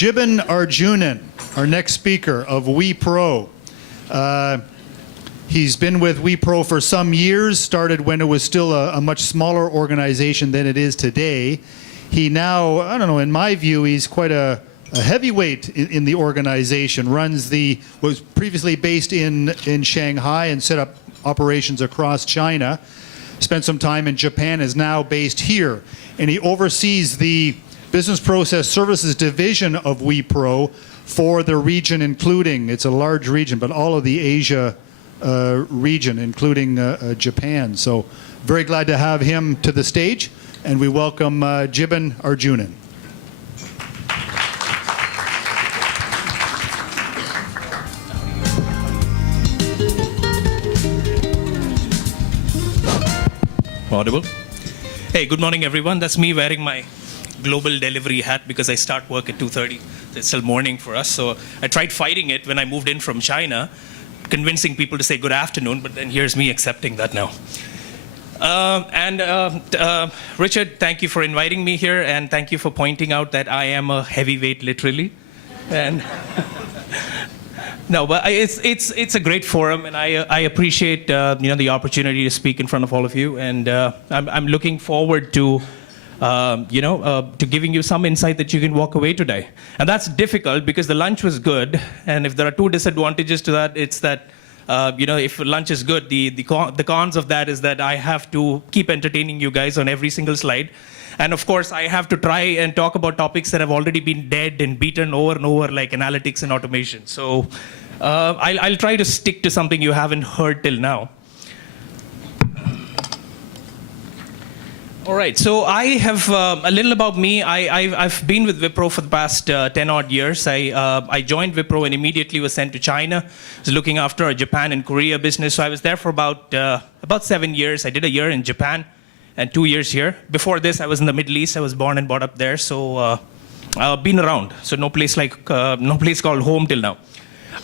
Jibin Arjunan, our next speaker of Wipro. He's been with Wipro for some years, started when it was still a much smaller organization than it is today. He now, I don't know, in my view, he's quite a heavyweight in the organization, was previously based in Shanghai and set up operations across China, spent some time in Japan, is now based here. And he oversees the Business Process Services division of Wipro for the region, including, it's a large region, but all of the Asia region, including Japan. So very glad to have him to the stage, and we welcome Jibin Arjunan. Audible? Hey, good morning, everyone. That's me wearing my global delivery hat because I start work at 2:30. It's still morning for us. So I tried fighting it when I moved in from China, convincing people to say good afternoon, but then here's me accepting that now. Richard, thank you for inviting me here, and thank you for pointing out that I am a heavyweight, literally. And no, but it's a great forum, and I appreciate the opportunity to speak in front of all of you, and I'm looking forward to to giving you some insight that you can walk away today. And that's difficult because the lunch was good, and if there are two disadvantages to that, it's that if lunch is good, the cons of that is that I have to keep entertaining you guys on every single slide. And of course, I have to try and talk about topics that have already been dead and beaten over and over, like analytics and automation. So I'll try to stick to something you haven't heard till now. All right, so I have a little about me. I've been with Wipro for the past 10 odd years. I joined Wipro and immediately was sent to China. I was looking after a Japan and Korea business. So I was there for about 7 years. I did a year in Japan and 2 years here. Before this, I was in the Middle East. I was born and brought up there. So I've been around. So no place called home till now.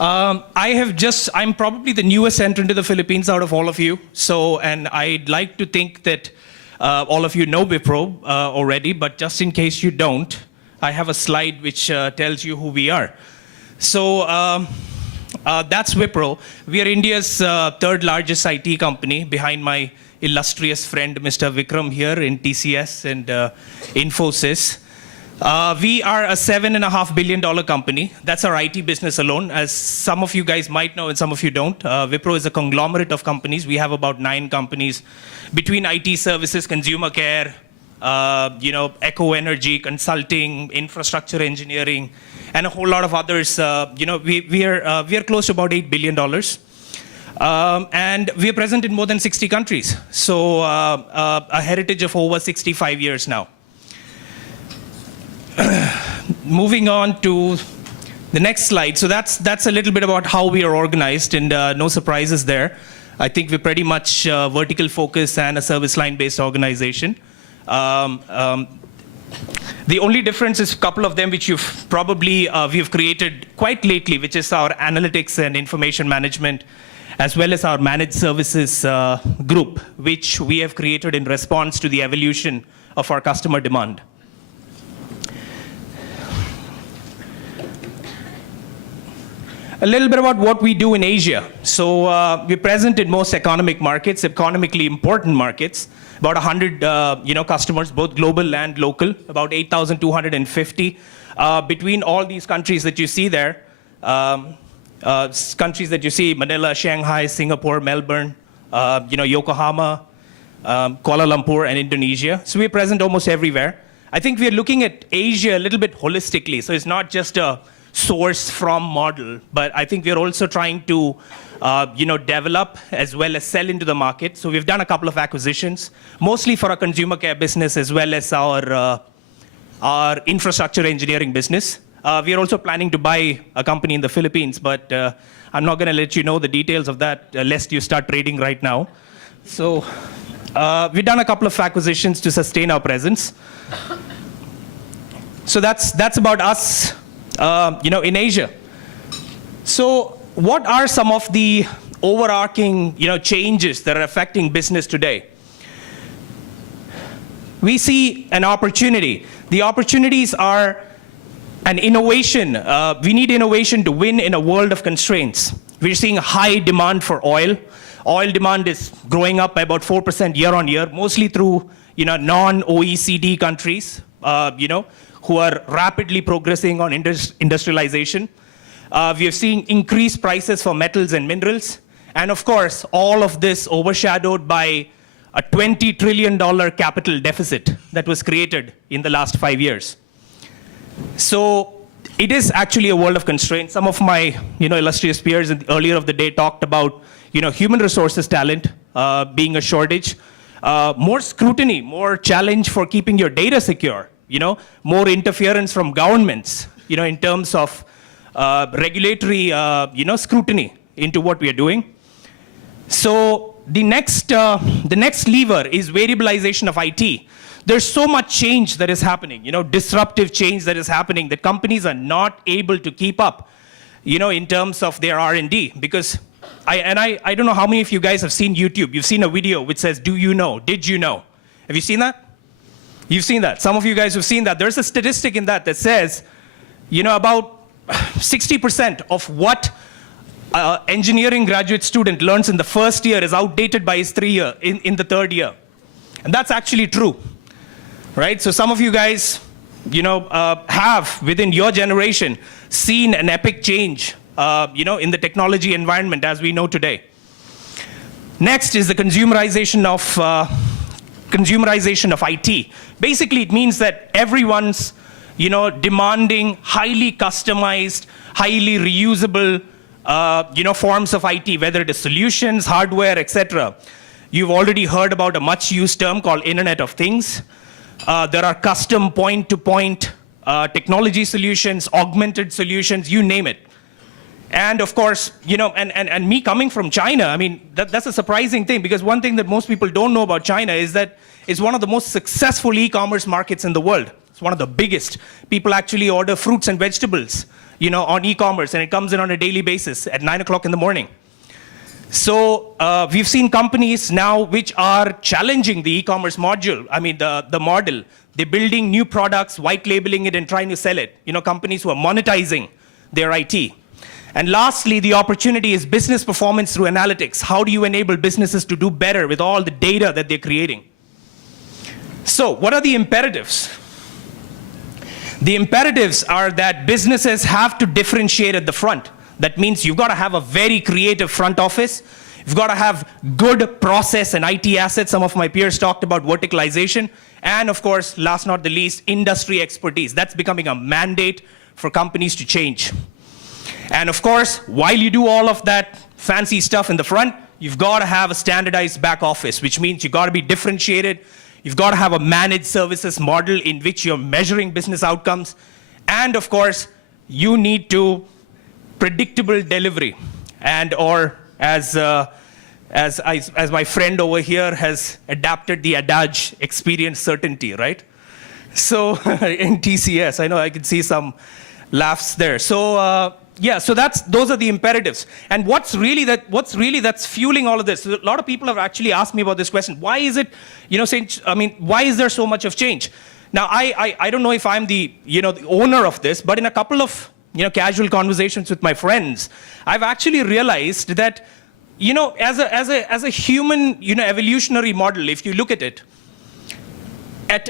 I'm probably the newest entrant to the Philippines out of all of you. So, and I'd like to think that all of you know Wipro already, but just in case you don't, I have a slide which tells you who we are. So that's Wipro. We are India's third largest IT company, behind my illustrious friend Mr. Vikram here in TCS and Infosys. We are a $7.5 billion company. That's our IT business alone. As some of you guys might know and some of you don't, Wipro is a conglomerate of companies. We have about 9 companies between IT services, consumer care, eco energy, consulting, infrastructure engineering, and a whole lot of others. We are close to about $8 billion. And we are present in more than 60 countries. So a heritage of over 65 years now. Moving on to the next slide. So that's a little bit about how we are organized, and no surprises there. I think we're pretty much vertical focus and a service line based organization. The only difference is a couple of them which we've created quite lately, which is our analytics and information management, as well as our managed services group, which we have created in response to the evolution of our customer demand. A little bit about what we do in Asia. So we're present in most economic markets, economically important markets. About 100 customers, both global and local, about 8,250. Between all these countries that you see there, Manila, Shanghai, Singapore, Melbourne, Yokohama, Kuala Lumpur, and Indonesia. So we're present almost everywhere. I think we're looking at Asia a little bit holistically. So it's not just a source from model, but I think we're also trying to develop as well as sell into the market. So we've done a couple of acquisitions, mostly for our consumer care business as well as our infrastructure engineering business. We are also planning to buy a company in the Philippines, but I'm not going to let you know the details of that lest you start trading right now. So we've done a couple of acquisitions to sustain our presence. So that's about us. In Asia. So what are some of the overarching changes that are affecting business today? We see an opportunity. The opportunities are And innovation, we need innovation to win in a world of constraints. We're seeing high demand for oil. Oil demand is growing up by about 4% year on year, mostly through non-OECD countries, who are rapidly progressing on industrialization. We are seeing increased prices for metals and minerals. And of course, all of this overshadowed by a $20 trillion capital deficit that was created in the last 5 years. So it is actually a world of constraints. Some of my illustrious peers earlier of the day talked about human resources talent being a shortage, more scrutiny, more challenge for keeping your data secure, more interference from governments, in terms of regulatory scrutiny into what we are doing. So the next lever is variabilization of IT. There's so much change that is happening, disruptive change that is happening that companies are not able to keep up, in terms of their R&D. Because I don't know how many of you guys have seen YouTube. You've seen a video which says, "Do you know? Did you know?" Have you seen that? You've seen that. Some of you guys have seen that. There's a statistic in that says, about 60% of what engineering graduate student learns in the first year is outdated by his in the third year. And that's actually true. Right? So some of you guys, have within your generation seen an epic change, in the technology environment as we know today. Next is the consumerization of IT. Basically, it means that everyone's, demanding highly customized, highly reusable, forms of IT, whether it is solutions, hardware, etc. You've already heard about a much used term called Internet of Things. There are custom point-to-point technology solutions, augmented solutions, you name it. And of course, and me coming from China, I mean, that's a surprising thing, because one thing that most people don't know about China is that it's one of the most successful e-commerce markets in the world. It's one of the biggest. People actually order fruits and vegetables, on e-commerce, and it comes in on a daily basis at 9 o'clock in the morning. So we've seen companies now which are challenging the e-commerce module. I mean, the model. They're building new products, white labeling it, and trying to sell it. Companies who are monetizing their IT. And lastly, the opportunity is business performance through analytics. How do you enable businesses to do better with all the data that they're creating? So what are the imperatives? The imperatives are that businesses have to differentiate at the front. That means you've got to have a very creative front office. You've got to have good process and IT assets. Some of my peers talked about verticalization. And of course, last not the least, industry expertise. That's becoming a mandate for companies to change. And of course, while you do all of that fancy stuff in the front, you've got to have a standardized back office, which means you've got to be differentiated. You've got to have a managed services model in which you're measuring business outcomes. And of course, you need to predictable delivery, and or as my friend over here has adapted the adage, experience certainty, right? So in TCS, I know I can see some laughs there. So so those are the imperatives. And what's really that's fueling all of this? A lot of people have actually asked me about this question. Why is it, why is there so much of change? Now I don't know if I'm the the owner of this, but in a couple of casual conversations with my friends, I've actually realized that, as a human, evolutionary model, if you look at it,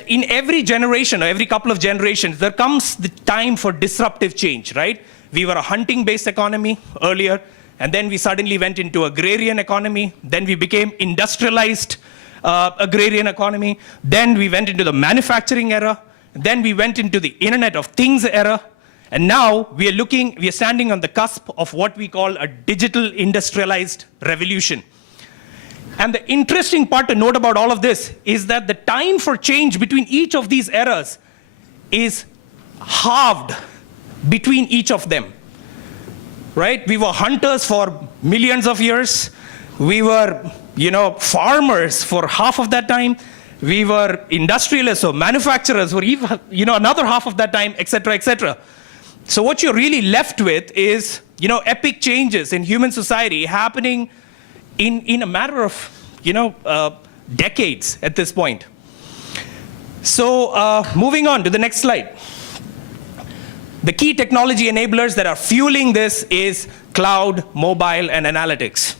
in every generation or every couple of generations, there comes the time for disruptive change, right? We were a hunting-based economy earlier, and then we suddenly went into agrarian economy. Then we became industrialized agrarian economy. Then we went into the manufacturing era. Then we went into the Internet of Things era. And now we are standing on the cusp of what we call a digital industrialized revolution. And the interesting part to note about all of this is that the time for change between each of these eras is halved between each of them. Right? We were hunters for millions of years. We were, farmers for half of that time. We were industrialists or manufacturers for even, another half of that time, etc., etc. So what you're really left with is, epic changes in human society happening in a matter of, decades at this point. So moving on to the next slide. The key technology enablers that are fueling this is cloud, mobile, and analytics.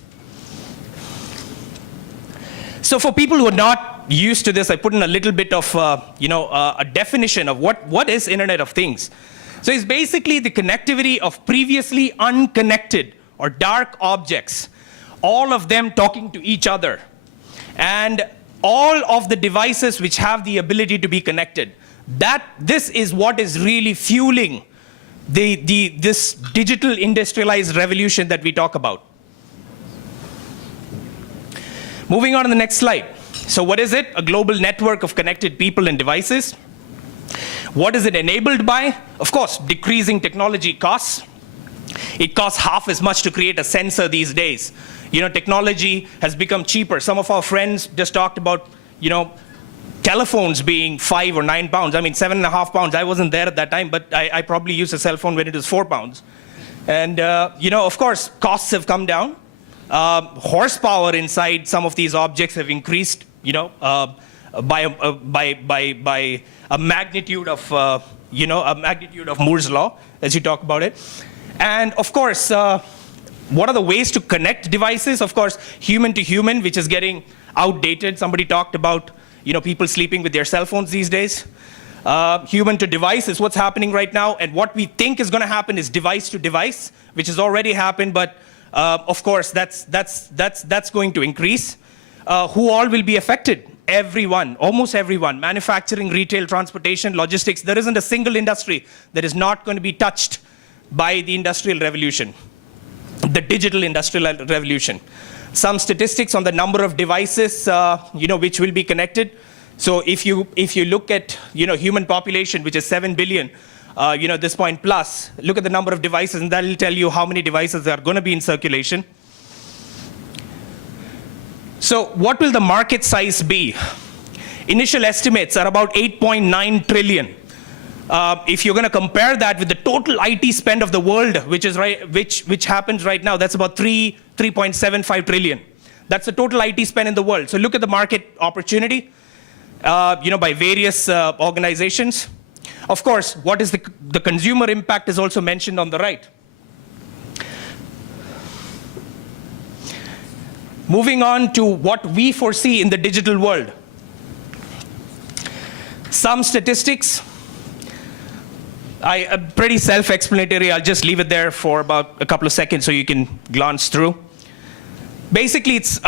So for people who are not used to this, I put in a little bit of a definition of what is Internet of Things. So it's basically the connectivity of previously unconnected or dark objects, all of them talking to each other, and all of the devices which have the ability to be connected. This is what is really fueling this digital industrialized revolution that we talk about. Moving on to the next slide. So what is it? A global network of connected people and devices. What is it enabled by? Of course, decreasing technology costs. It costs half as much to create a sensor these days. Technology has become cheaper. Some of our friends just talked about, telephones being 5 or 9 pounds. I mean, 7.5 pounds. I wasn't there at that time, but I probably used a cell phone when it was 4 pounds. And, of course, costs have come down. Horsepower inside some of these objects have increased, by a magnitude of, Moore's law, as you talk about it. And of course, what are the ways to connect devices? Of course, human to human, which is getting outdated. Somebody talked about, people sleeping with their cell phones these days. Human to device is what's happening right now, and what we think is going to happen is device to device, which has already happened, but of course, that's going to increase. Who all will be affected? Everyone, almost everyone. Manufacturing, retail, transportation, logistics. There isn't a single industry that is not going to be touched by the industrial revolution, the digital industrial revolution. Some statistics on the number of devices, which will be connected. So if you look at, human population, which is 7 billion, this point plus, look at the number of devices, and that will tell you how many devices are going to be in circulation. So what will the market size be? Initial estimates are about 8.9 trillion. If you're going to compare that with the total IT spend of the world, which happens right now, that's about 3.75 trillion. That's the total IT spend in the world. So look at the market opportunity, by various organizations. Of course, what is the consumer impact is also mentioned on the right. Moving on to what we foresee in the digital world. Some statistics. Pretty self-explanatory. I'll just leave it there for about a couple of seconds so you can glance through. Basically, it's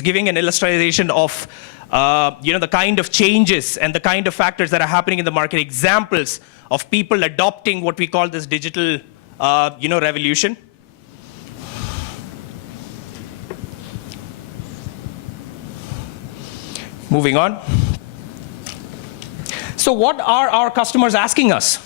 giving an illustration of the kind of changes and the kind of factors that are happening in the market. Examples of people adopting what we call this digital revolution. Moving on. So what are our customers asking us?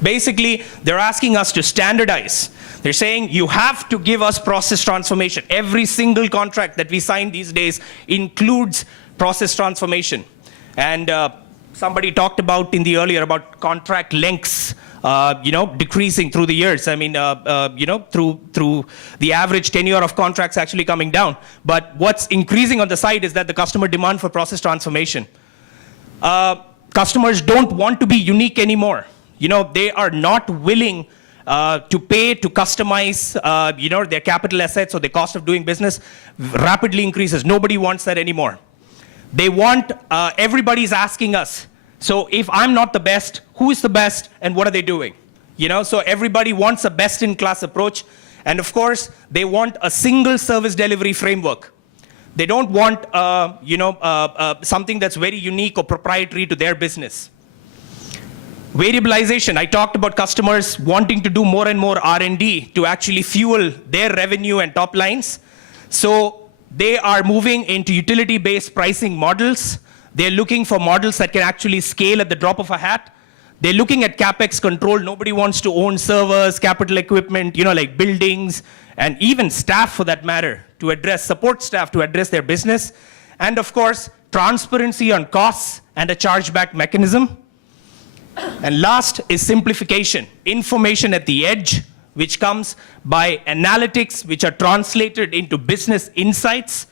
Basically, they're asking us to standardize. They're saying, you have to give us process transformation. Every single contract that we sign these days includes process transformation. And somebody talked about in the earlier about contract lengths, decreasing through the years. I mean, through the average tenure of contracts actually coming down. But what's increasing on the side is that the customer demand for process transformation. Customers don't want to be unique anymore. They are not willing to pay to customize, their capital assets, or the cost of doing business rapidly increases. Nobody wants that anymore. They want, everybody's asking us, so if I'm not the best, who is the best, and what are they doing? So everybody wants a best-in-class approach, and of course, they want a single service delivery framework. They don't want, something that's very unique or proprietary to their business. Variabilization. I talked about customers wanting to do more and more R&D to actually fuel their revenue and top lines. So they are moving into utility-based pricing models. They're looking for models that can actually scale at the drop of a hat. They're looking at CapEx control. Nobody wants to own servers, capital equipment, like buildings, and even staff for that matter, to address support staff to address their business. And of course, transparency on costs and a chargeback mechanism. And last is simplification. Information at the edge, which comes by analytics, which are translated into business insights.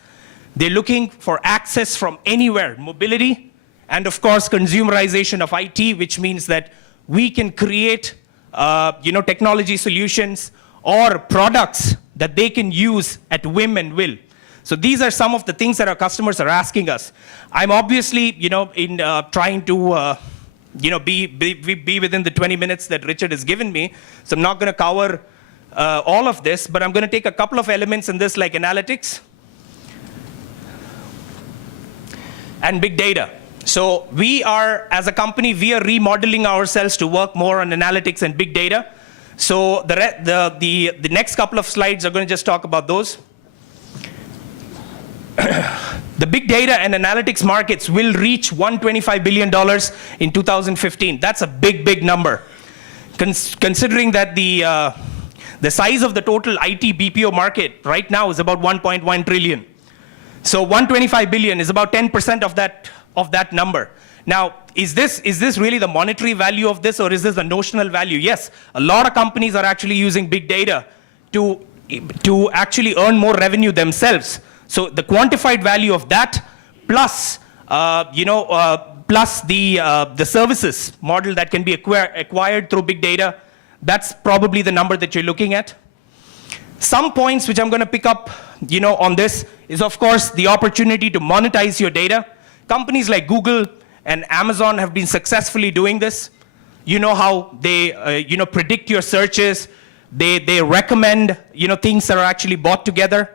They're looking for access from anywhere, mobility, and of course, consumerization of IT, which means that we can create technology solutions or products that they can use at whim and will. So these are some of the things that our customers are asking us. I'm obviously, in trying to, be within the 20 minutes that Richard has given me. So I'm not going to cover all of this, but I'm going to take a couple of elements in this, like analytics and big data. So we are, as a company, we are remodeling ourselves to work more on analytics and big data. So the next couple of slides are going to just talk about those. The big data and analytics markets will reach $125 billion in 2015. That's a big, big number. Considering that the size of the total IT BPO market right now is about 1.1 trillion. So 125 billion is about 10% of that number. Now, is this really the monetary value of this, or is this the notional value? Yes, a lot of companies are actually using big data to actually earn more revenue themselves. So the quantified value of that, plus plus the services model that can be acquired through big data, that's probably the number that you're looking at. Some points which I'm going to pick up, on this is, of course, the opportunity to monetize your data. Companies like Google and Amazon have been successfully doing this. You know how they, predict your searches. They recommend, things that are actually bought together.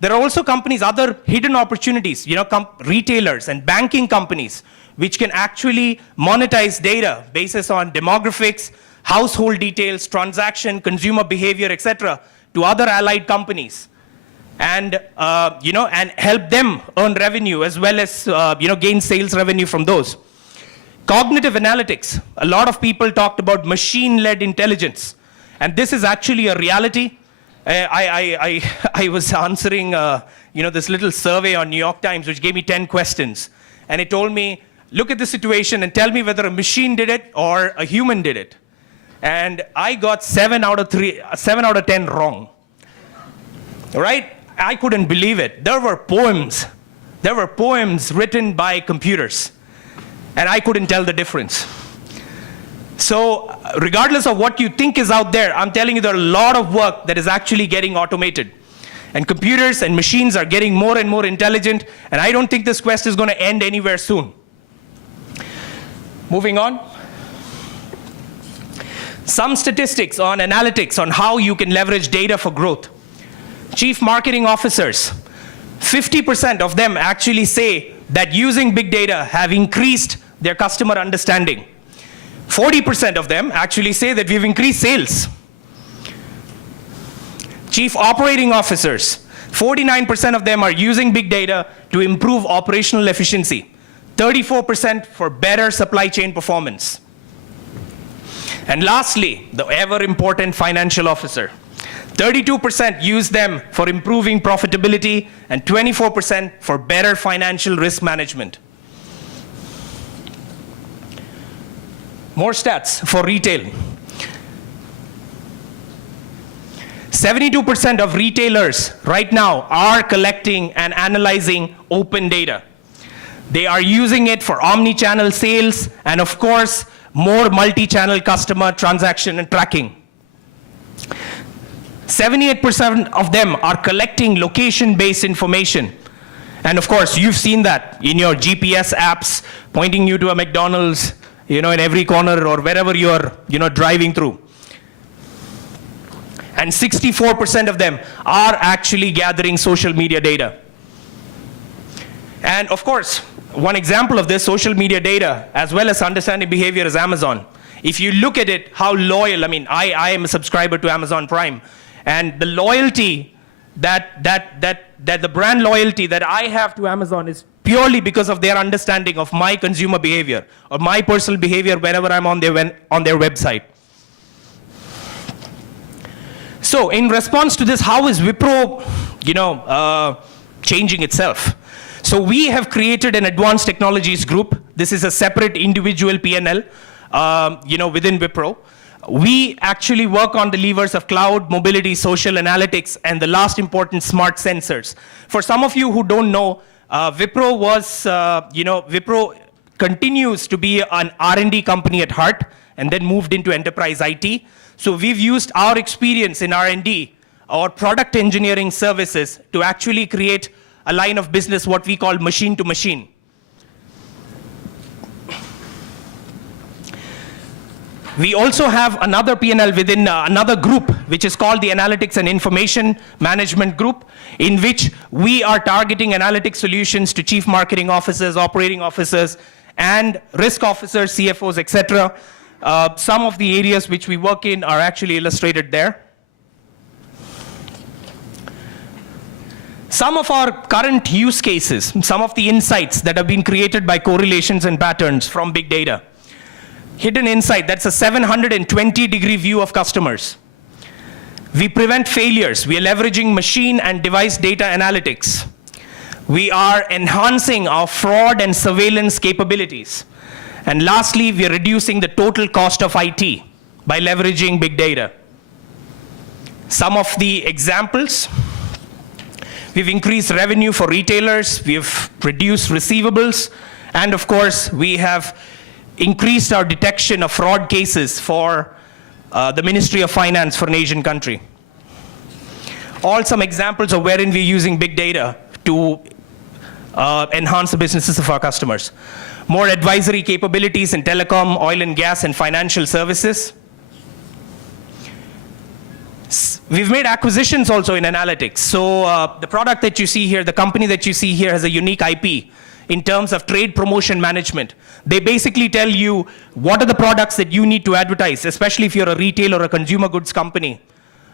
There are also companies, other hidden opportunities, retailers and banking companies, which can actually monetize data based on demographics, household details, transaction, consumer behavior, etc., to other allied companies, and and help them earn revenue as well as gain sales revenue from those. Cognitive analytics. A lot of people talked about machine-led intelligence, and this is actually a reality. I was answering this little survey on New York Times, which gave me 10 questions, and it told me, look at the situation and tell me whether a machine did it or a human did it. And I got 7 out of 10 wrong. Right? I couldn't believe it. There were poems written by computers, and I couldn't tell the difference. So regardless of what you think is out there, I'm telling you there are a lot of work that is actually getting automated. And computers and machines are getting more and more intelligent, and I don't think this quest is going to end anywhere soon. Moving on. Some statistics on analytics on how you can leverage data for growth. Chief marketing officers, 50% of them actually say that using big data have increased their customer understanding. 40% of them actually say that we've increased sales. Chief operating officers, 49% of them are using big data to improve operational efficiency. 34% for better supply chain performance. And lastly, the ever-important financial officer. 32% use them for improving profitability, and 24% for better financial risk management. More stats for retail. 72% of retailers right now are collecting and analyzing open data. They are using it for omni-channel sales and, of course, more multi-channel customer transaction and tracking. 78% of them are collecting location-based information. And of course, you've seen that in your GPS apps, pointing you to a McDonald's, in every corner or wherever you're, driving through. And 64% of them are actually gathering social media data. And of course, one example of this social media data, as well as understanding behavior, is Amazon. If you look at it, how loyal, I am a subscriber to Amazon Prime, and the loyalty that the brand loyalty that I have to Amazon is purely because of their understanding of my consumer behavior or my personal behavior whenever I'm on their website. So in response to this, how is Wipro, changing itself? So we have created an advanced technologies group. This is a separate individual P&L, within Wipro. We actually work on the levers of cloud, mobility, social analytics, and the last important, smart sensors. For some of you who don't know, Wipro continues to be an R&D company at heart and then moved into enterprise IT. So we've used our experience in R&D, our product engineering services, to actually create a line of business, what we call machine to machine. We also have another P&L within another group, which is called the Analytics and Information Management Group, in which we are targeting analytics solutions to chief marketing officers, operating officers, and risk officers, CFOs, etc. Some of the areas which we work in are actually illustrated there. Some of our current use cases, some of the insights that have been created by correlations and patterns from big data. Hidden insight, that's a 720-degree view of customers. We prevent failures. We are leveraging machine and device data analytics. We are enhancing our fraud and surveillance capabilities. And lastly, we are reducing the total cost of IT by leveraging big data. Some of the examples: we've increased revenue for retailers, we've reduced receivables, and of course, we have increased our detection of fraud cases for the Ministry of Finance for an Asian country. All some examples of wherein we're using big data to enhance the businesses of our customers. More advisory capabilities in telecom, oil and gas, and financial services. We've made acquisitions also in analytics. So the product that you see here, the company that you see here, has a unique IP in terms of trade promotion management. They basically tell you what are the products that you need to advertise, especially if you're a retail or a consumer goods company.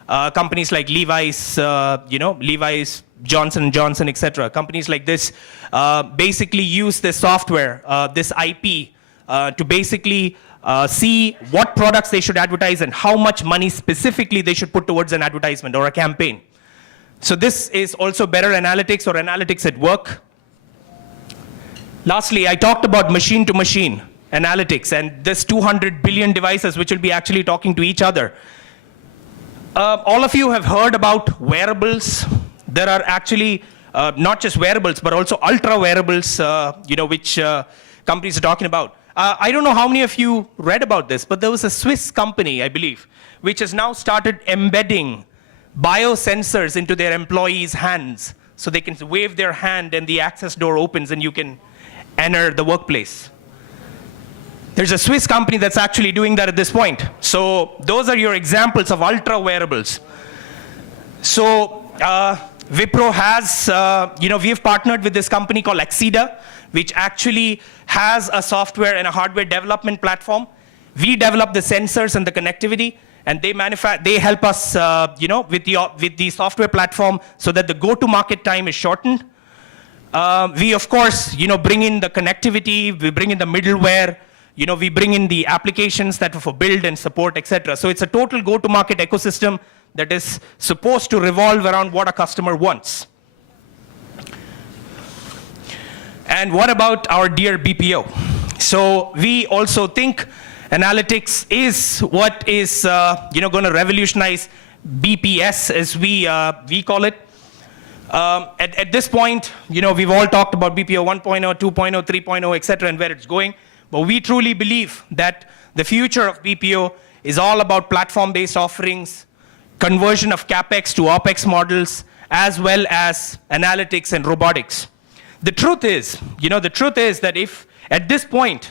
Companies like Levi's, Levi's, Johnson & Johnson, etc. Companies like this basically use this software, this IP, to basically see what products they should advertise and how much money specifically they should put towards an advertisement or a campaign. So this is also better analytics, or analytics at work. Lastly, I talked about machine-to-machine analytics and this 200 billion devices which will be actually talking to each other. All of you have heard about wearables. There are actually not just wearables, but also ultra wearables, which companies are talking about. I don't know how many of you read about this, but there was a Swiss company, I believe, which has now started embedding biosensors into their employees' hands, so they can wave their hand and the access door opens and you can enter the workplace. There's a Swiss company that's actually doing that at this point. So those are your examples of ultra wearables. So Wipro has, we've partnered with this company called Axida, which actually has a software and a hardware development platform. We develop the sensors and the connectivity, and they help us, with the software platform so that the go-to-market time is shortened. We, of course, bring in the connectivity, we bring in the middleware, we bring in the applications that are for build and support, etc. So it's a total go-to-market ecosystem that is supposed to revolve around what a customer wants. And what about our dear BPO? So we also think analytics is what is going to revolutionize BPS, as we call it. At this point, we've all talked about BPO 1.0, 2.0, 3.0, etc., and where it's going. But we truly believe that the future of BPO is all about platform-based offerings, conversion of CapEx to OpEx models, as well as analytics and robotics. The truth is that if at this point,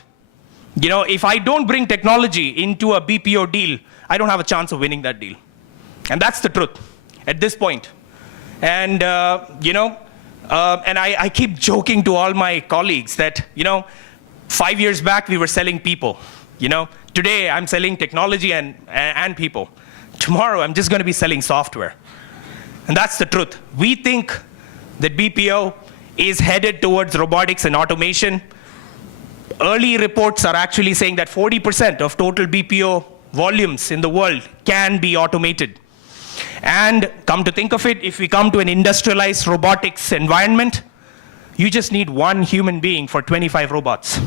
if I don't bring technology into a BPO deal, I don't have a chance of winning that deal. And that's the truth at this point. And, and I keep joking to all my colleagues that, 5 years back we were selling people. Today I'm selling technology and people. Tomorrow I'm just going to be selling software. And that's the truth. We think that BPO is headed towards robotics and automation. Early reports are actually saying that 40% of total BPO volumes in the world can be automated. And come to think of it, if we come to an industrialized robotics environment, you just need one human being for 25 robots.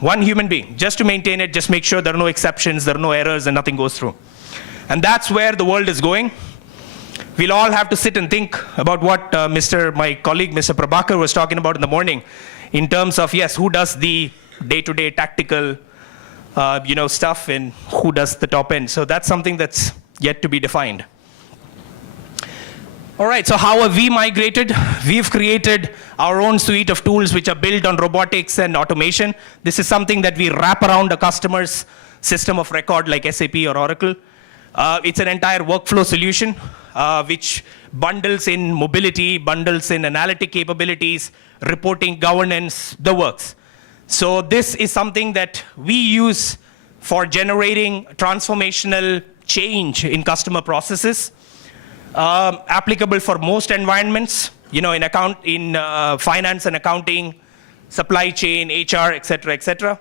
One human being, just to maintain it, just make sure there are no exceptions, there are no errors, and nothing goes through. And that's where the world is going. We'll all have to sit and think about what my colleague, Mr. Prabhakar, was talking about in the morning. in terms of, yes, who does the day-to-day tactical stuff and who does the top end. So that's something that's yet to be defined. All right, so how have we migrated? We've created our own suite of tools which are built on robotics and automation. This is something that we wrap around a customer's system of record like SAP or Oracle. It's an entire workflow solution which bundles in mobility, bundles in analytic capabilities, reporting, governance, the works. So this is something that we use for generating transformational change in customer processes. Applicable for most environments, in finance and accounting, supply chain, HR, etc., etc.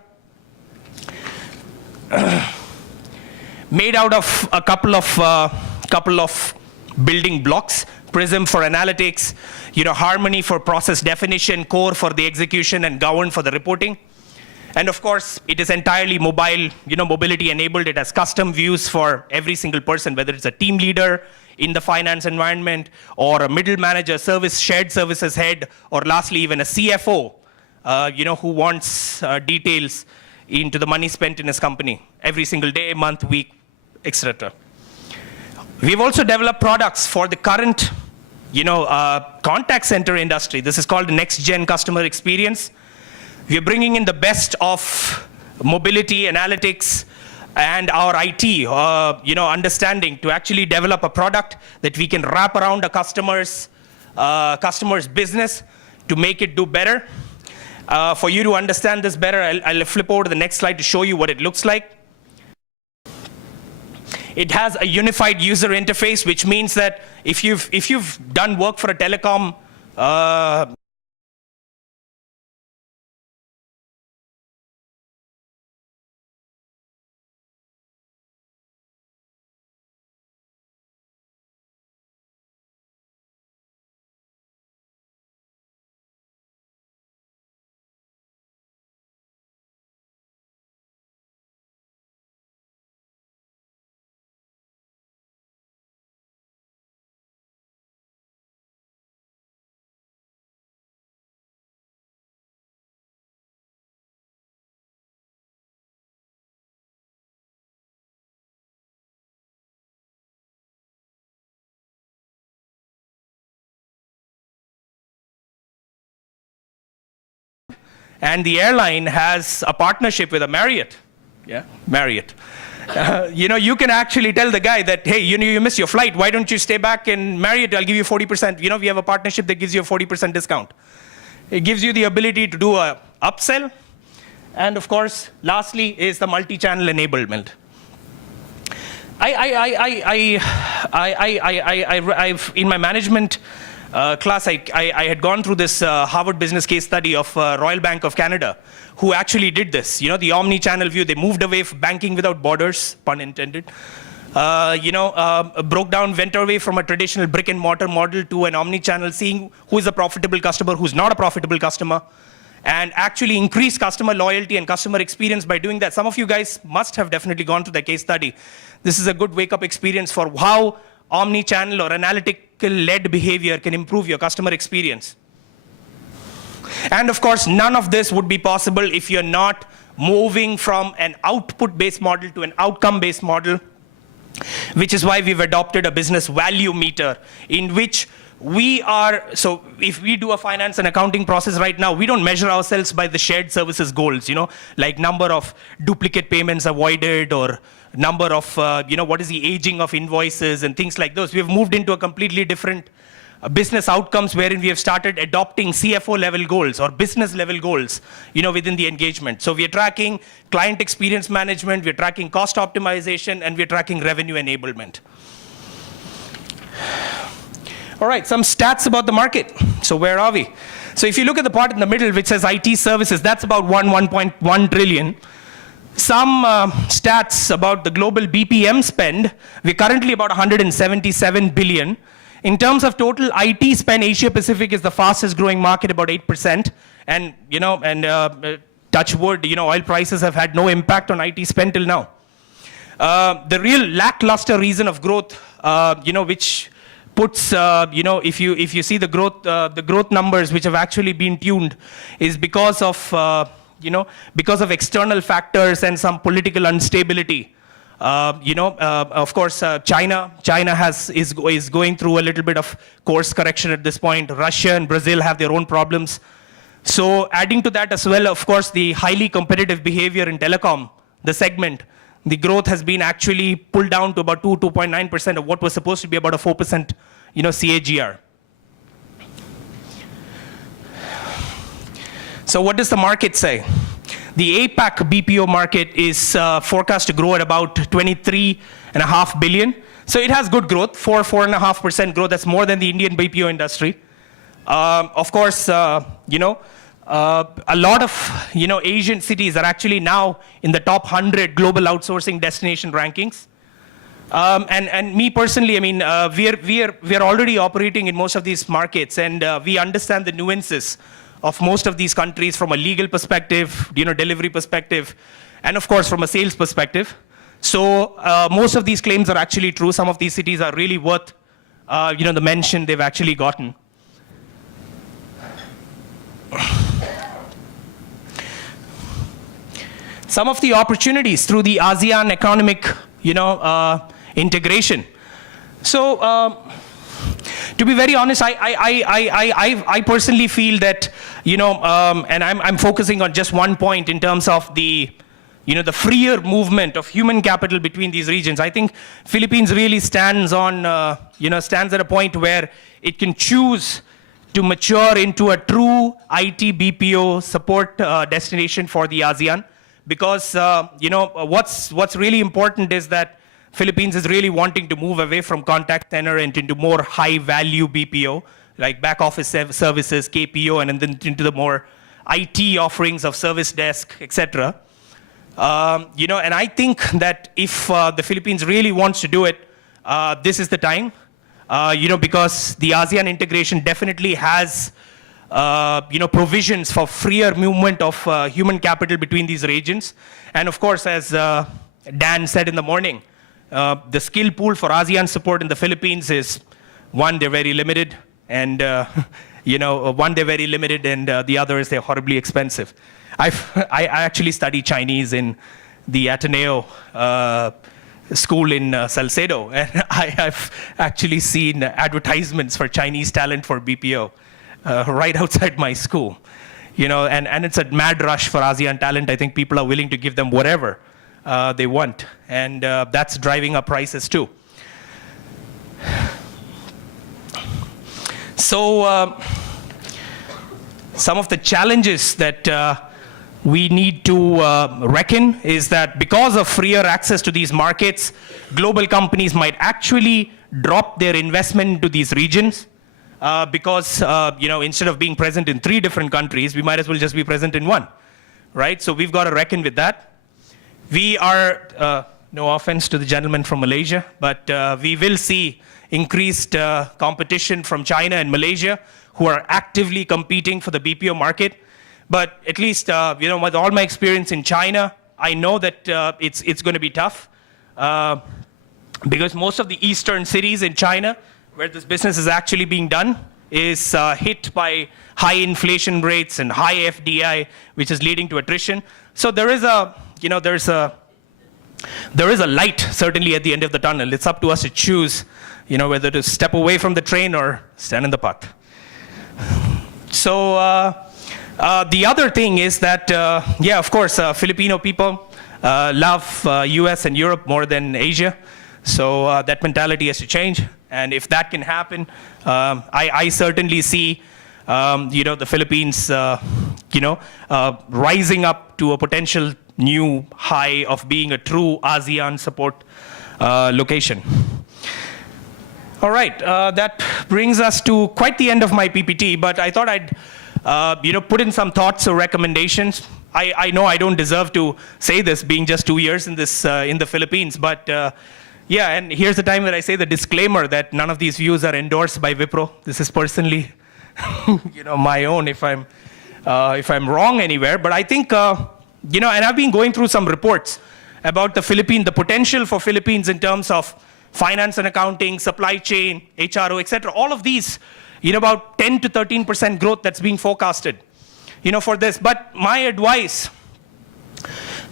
Made out of a couple of building blocks: Prism for analytics, Harmony for process definition, Core for the execution, and Govern for the reporting. And of course, it is entirely mobile, mobility enabled. It has custom views for every single person, whether it's a team leader in the finance environment, or a middle manager, shared services head, or lastly, even a CFO, who wants details into the money spent in his company every single day, month, week, etc. We've also developed products for the current, contact center industry. This is called next-gen customer experience. We're bringing in the best of mobility, analytics, and our IT, understanding to actually develop a product that we can wrap around a customer's business to make it do better. For you to understand this better, I'll flip over to the next slide to show you what it looks like. It has a unified user interface, which means that if you've done work for a telecom and the airline has a partnership with a Marriott. Yeah, Marriott. You can actually tell the guy that, hey, you missed your flight. Why don't you stay back in Marriott? I'll give you 40%. We have a partnership that gives you a 40% discount. It gives you the ability to do a upsell. And of course, lastly is the multi-channel enablement. I've in my management class, I had gone through this Harvard Business case study of Royal Bank of Canada, who actually did this. The omni-channel view. They moved away from banking without borders, pun intended. Broke down, went away from a traditional brick and mortar model to an omni-channel, seeing who is a profitable customer, who's not a profitable customer, and actually increase customer loyalty and customer experience by doing that. Some of you guys must have definitely gone through the case study. This is a good wake-up experience for how omni-channel or analytical-led behavior can improve your customer experience. And of course, none of this would be possible if you're not moving from an output-based model to an outcome-based model, which is why we've adopted a business value meter in which so if we do a finance and accounting process right now, we don't measure ourselves by the shared services goals, like number of duplicate payments avoided or number of, what is the aging of invoices and things like those. We have moved into a completely different business outcomes wherein we have started adopting CFO level goals or business level goals, within the engagement. So we are tracking client experience management, we are tracking cost optimization, and we are tracking revenue enablement. All right, some stats about the market. So where are we? So if you look at the part in the middle which says IT services, that's about 1.1 trillion. Some stats about the global BPM spend. We're currently about 177 billion. In terms of total IT spend, Asia Pacific is the fastest growing market, about 8%. And touch wood, oil prices have had no impact on IT spend till now. The real lackluster reason of growth, which puts, if you see the growth numbers which have actually been tuned is because of, because of external factors and some political instability. Of course, China is going through a little bit of course correction at this point. Russia and Brazil have their own problems. So adding to that as well, of course, the highly competitive behavior in telecom, the segment, the growth has been actually pulled down to about 2.9% of what was supposed to be about a 4%, CAGR. So what does the market say? The APAC BPO market is forecast to grow at about 23.5 billion. So it has good growth, 4.5% growth. That's more than the Indian BPO industry. Of course, a lot of Asian cities are actually now in the top 100 global outsourcing destination rankings. And me personally, I mean, we're already operating in most of these markets, and we understand the nuances of most of these countries from a legal perspective, delivery perspective, and of course from a sales perspective. So most of these claims are actually true. Some of these cities are really worth, the mention they've actually gotten. Some of the opportunities through the ASEAN economic, integration. So, to be very honest, I personally feel that, and I'm focusing on just one point in terms of the, the freer movement of human capital between these regions. I think Philippines really stands on, stands at a point where it can choose to mature into a true IT BPO support destination for the ASEAN. Because what's really important is that Philippines is really wanting to move away from contact center and into more high-value BPO, like back office services, KPO, and then into the more IT offerings of service desk, etc. And I think that if the Philippines really wants to do it, this is the time. Because the ASEAN integration definitely has provisions for freer movement of human capital between these regions. And of course, as Dan said in the morning, the skill pool for ASEAN support in the Philippines is, one, they're very limited, and one, they're very limited, and the other is they're horribly expensive. I actually studied Chinese in the Ateneo school in Salcedo, and I've actually seen advertisements for Chinese talent for BPO. Right outside my school, and it's a mad rush for ASEAN talent. I think people are willing to give them whatever they want, and that's driving up prices too. So some of the challenges that we need to reckon is that because of freer access to these markets, global companies might actually drop their investment into these regions. Because instead of being present in 3 different countries, we might as well just be present in 1, right? So we've got to reckon with that. We are, no offense to the gentleman from Malaysia, but we will see increased competition from China and Malaysia, who are actively competing for the BPO market. But at least, with all my experience in China, I know that it's going to be tough because most of the eastern cities in China, where this business is actually being done, is hit by high inflation rates and high FDI, which is leading to attrition. So there is a light certainly at the end of the tunnel. It's up to us to choose, whether to step away from the train or stand in the path. So the other thing is that, of course, Filipino people love US and Europe more than Asia. So that mentality has to change. And if that can happen, I certainly see, the Philippines, rising up to a potential new high of being a true ASEAN support location. All right, that brings us to quite the end of my PPT, but I thought I'd, put in some thoughts or recommendations. I know I don't deserve to say this, being just 2 years in this in the Philippines, but yeah, and here's the time that I say the disclaimer that none of these views are endorsed by Wipro. This is personally, my own. If I'm wrong anywhere, but I think, and I've been going through some reports about the potential for Philippines in terms of finance and accounting, supply chain, HRO, etc. All of these, about 10 to 13% growth that's being forecasted, for this. But my advice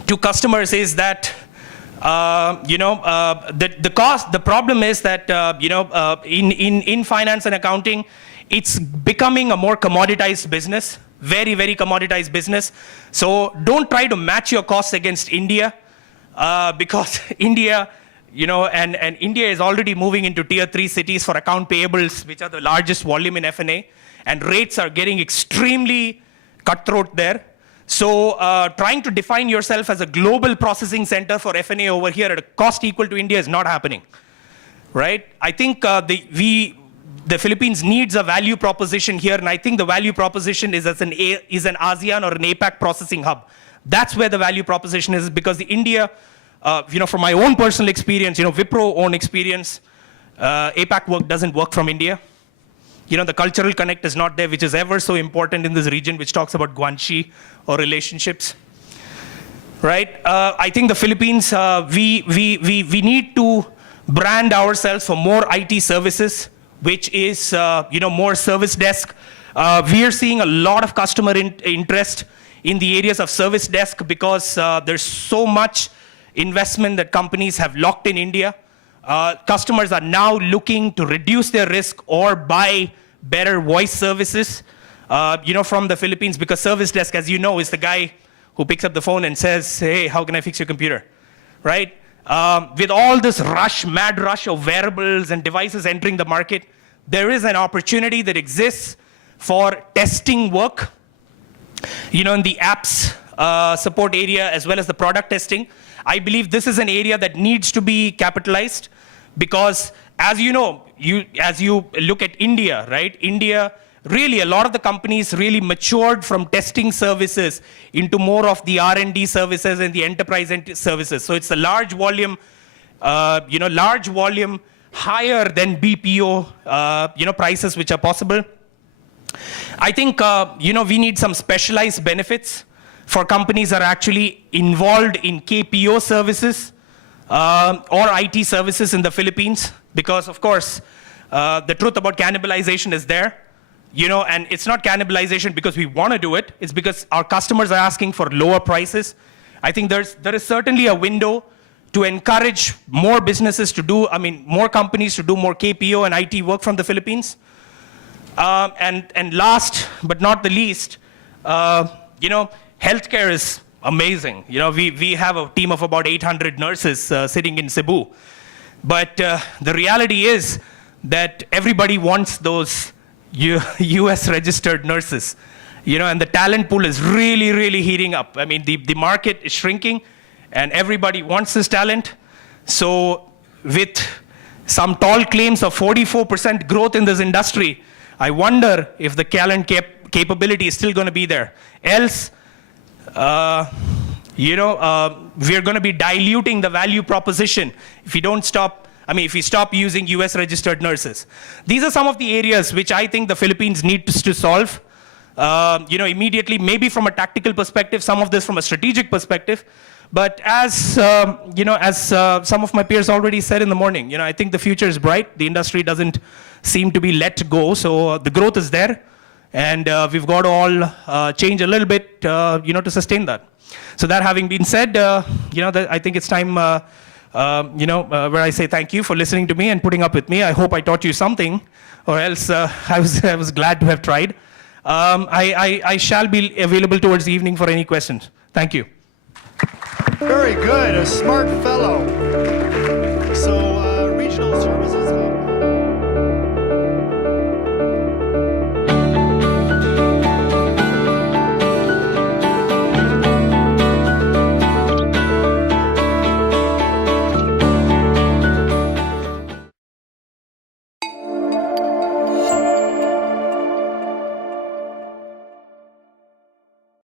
to customers is that, the problem is that, in finance and accounting, it's becoming a more commoditized business, very, very commoditized business. So don't try to match your costs against India, because India, and India is already moving into tier 3 cities for account payables, which are the largest volume in F&A, and rates are getting extremely cutthroat there. So trying to define yourself as a global processing center for F&A over here at a cost equal to India is not happening, right? I think the Philippines needs a value proposition here, and I think the value proposition is as an ASEAN or an APAC processing hub. That's where the value proposition is, because the India, from my own personal experience, Wipro own experience, APAC work doesn't work from India. The cultural connect is not there, which is ever so important in this region, which talks about guanxi or relationships, right? I think the Philippines, we need to brand ourselves for more IT services, which is, more service desk. We are seeing a lot of customer interest in the areas of service desk because there's so much investment that companies have locked in India. Customers are now looking to reduce their risk or buy better voice services, from the Philippines, because service desk, as you know, is the guy who picks up the phone and says, hey, how can I fix your computer, right? With all this mad rush of wearables and devices entering the market, there is an opportunity that exists for testing work, in the apps support area as well as the product testing. I believe this is an area that needs to be capitalized because, as you know, as you look at India, right? India, really, a lot of the companies really matured from testing services into more of the R&D services and the enterprise services. So it's a large volume, higher than BPO, prices which are possible. I think, we need some specialized benefits for companies that are actually involved in KPO services or IT services in the Philippines, because, of course, the truth about cannibalization is there. And it's not cannibalization because we want to do it. It's because our customers are asking for lower prices. I think there is certainly a window to encourage more businesses to do, more companies to do more KPO and IT work from the Philippines. And last but not the least, healthcare is amazing. We have a team of about 800 nurses sitting in Cebu. But the reality is that everybody wants those US registered nurses, and the talent pool is really, really heating up. The market is shrinking and everybody wants this talent. So with some tall claims of 44% growth in this industry, I wonder if the talent capability is still going to be there. Else, we're going to be diluting the value proposition if we don't stop. If we stop using US registered nurses. These are some of the areas which I think the Philippines needs to solve, immediately, maybe from a tactical perspective, some of this from a strategic perspective. But as, some of my peers already said in the morning, I think the future is bright. The industry doesn't seem to be let go. So the growth is there. And we've got to all change a little bit, to sustain that. So that having been said, I think it's time, where I say thank you for listening to me and putting up with me. I hope I taught you something, or else I was glad to have tried. I shall be available towards the evening for any questions. Thank you. Very good, a smart fellow. So regional services.